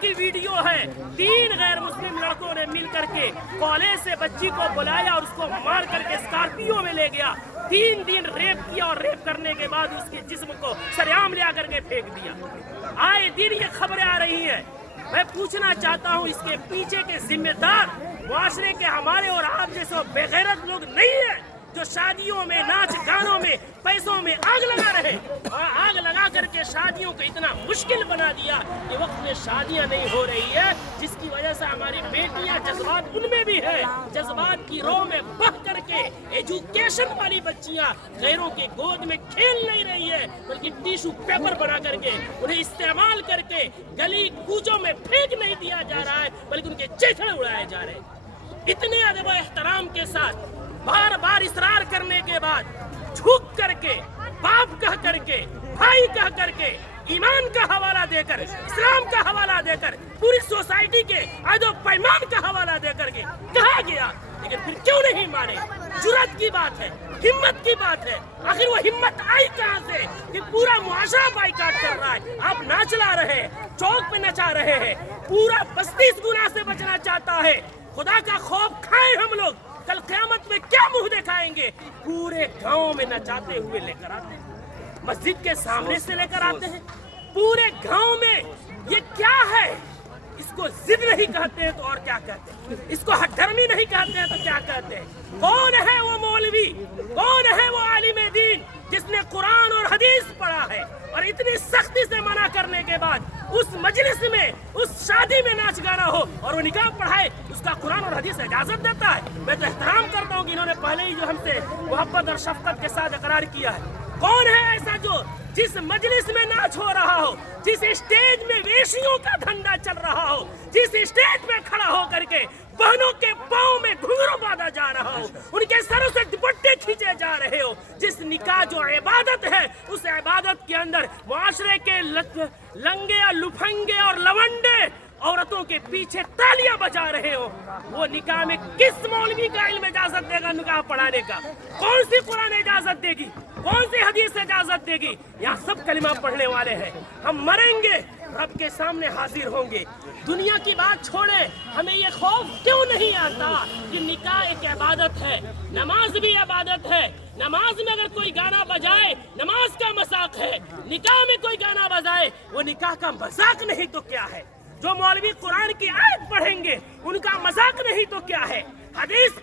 کی ویڈیو ہے، 3 غیر مسلم لڑکوں نے مل کر کے کالج سے بچی کو بلایا اور اس کو مار کر کے اسکارپیو میں لے گیا، 3 دن ریپ کیا اور ریپ کرنے کے بعد اس کے جسم کو سریعام لے کر کے پھینک دیا۔ آئے دن یہ خبریں آ رہی ہیں۔ میں پوچھنا چاہتا ہوں اس کے پیچھے کے ذمہ دار معاشرے کے ہمارے اور آپ جیسے بے غیرت لوگ نہیں ہیں جو شادیوں میں ناچ گانوں میں پیسوں میں آگ لگا رہے اور آگ لگا کر کے شادیوں کو اتنا مشکل بنا دیا کہ وقت میں شادیاں نہیں ہو رہی ہے، جس کی وجہ سے ہماری بیٹیاں جذبات ان میں بھی ہے، جذبات کی رو میں بہ کر کے ایجوکیشن والی بچیاں غیروں کے گود میں کھیل نہیں رہی ہے بلکہ ٹیشو پیپر بنا کر کے انہیں استعمال کر کے گلی کوچوں میں پھینک نہیں دیا جا رہا ہے بلکہ ان کے چیتھڑے اڑائے جا رہے ہیں۔ اتنے ادب و احترام کے ساتھ بار بار اصرار کرنے کے بعد جھک کر کے باپ کہہ کر کے بھائی کہہ کر کے ایمان کا حوالہ دے کر اسلام کا حوالہ دے کر پوری سوسائٹی کے عہد و پیمان کا حوالہ دے کر کے کہا گیا، لیکن پھر کیوں نہیں مانے؟ جرأت کی بات ہے، ہمت کی بات ہے۔ آخر وہ ہمت آئی کہاں سے کہ پورا معاشرہ بائیکاٹ کر رہا ہے، آپ ناچ لا رہے ہیں، چوک پہ نچا رہے ہیں، پورا بستی اس گناہ سے بچنا چاہتا ہے۔ خدا کا خوف کھائیں ہم لوگ، کل قیامت میں کیا منہ دکھائیں گے؟ پورے گاؤں میں نچاتے ہوئے لے کر آتے ہیں، مسجد کے سامنے سے لے کر آتے ہیں، پورے گاؤں میں۔ یہ کیا ہے؟ اس کو ضد نہیں کہتے ہیں تو اور کیا کہتے ہیں؟ اس کو ہٹ دھرمی نہیں کہتے ہیں تو کیا کہتے ہیں؟ کون ہے وہ مولوی، کون ہے وہ عالم دین جس نے قرآن اور حدیث پڑھا ہے اور اتنی سختی سے منع کرنے کے بعد اس مجلس میں اس شادی میں ناچ گانا ہو اور وہ نکاح پڑھائے، اس کا قرآن اور حدیث اجازت دیتا ہے؟ میں تو احترام کرتا ہوں کہ انہوں نے پہلے ہی جو ہم سے محبت اور شفقت کے ساتھ اقرار کیا ہے۔ کون ہے ایسا جو جس مجلس میں ناچ ہو رہا ہو، جس اسٹیج میں ویشیوں کا دھندا چل رہا ہو، جس اسٹیج میں کھڑا ہو کر کے بہنوں کے پاؤں میں گھنگرو باندھا جا رہا ہو، ان کے سروں سے دوپٹے کھینچے جا رہے ہو، جس نکاح جو عبادت ہے اس عبادت کے اندر معاشرے کے لنگے اور لفنگے اور لونڈے عورتوں کے پیچھے تالیاں بجا رہے ہو، وہ نکاح میں کس مولوی کا علم اجازت دے گا نکاح پڑھانے کا؟ کون سی قرآن اجازت دے گی؟ کون سی حدیث اجازت دے گی؟ یہاں سب کلمہ پڑھنے والے ہیں، ہم مریں گے رب کے سامنے حاضر ہوں گے۔ دنیا کی بات چھوڑے، ہمیں یہ خوف کیوں نہیں آتا کہ نکاح ایک عبادت ہے، نماز بھی عبادت ہے، نماز میں اگر کوئی گانا بجائے نماز کا مذاق ہے، نکاح میں کوئی گانا بجائے وہ نکاح کا مذاق نہیں تو کیا ہے؟ جو مولوی قرآن کی آیت پڑھیں گے ان کا مذاق نہیں تو کیا ہے؟ حدیث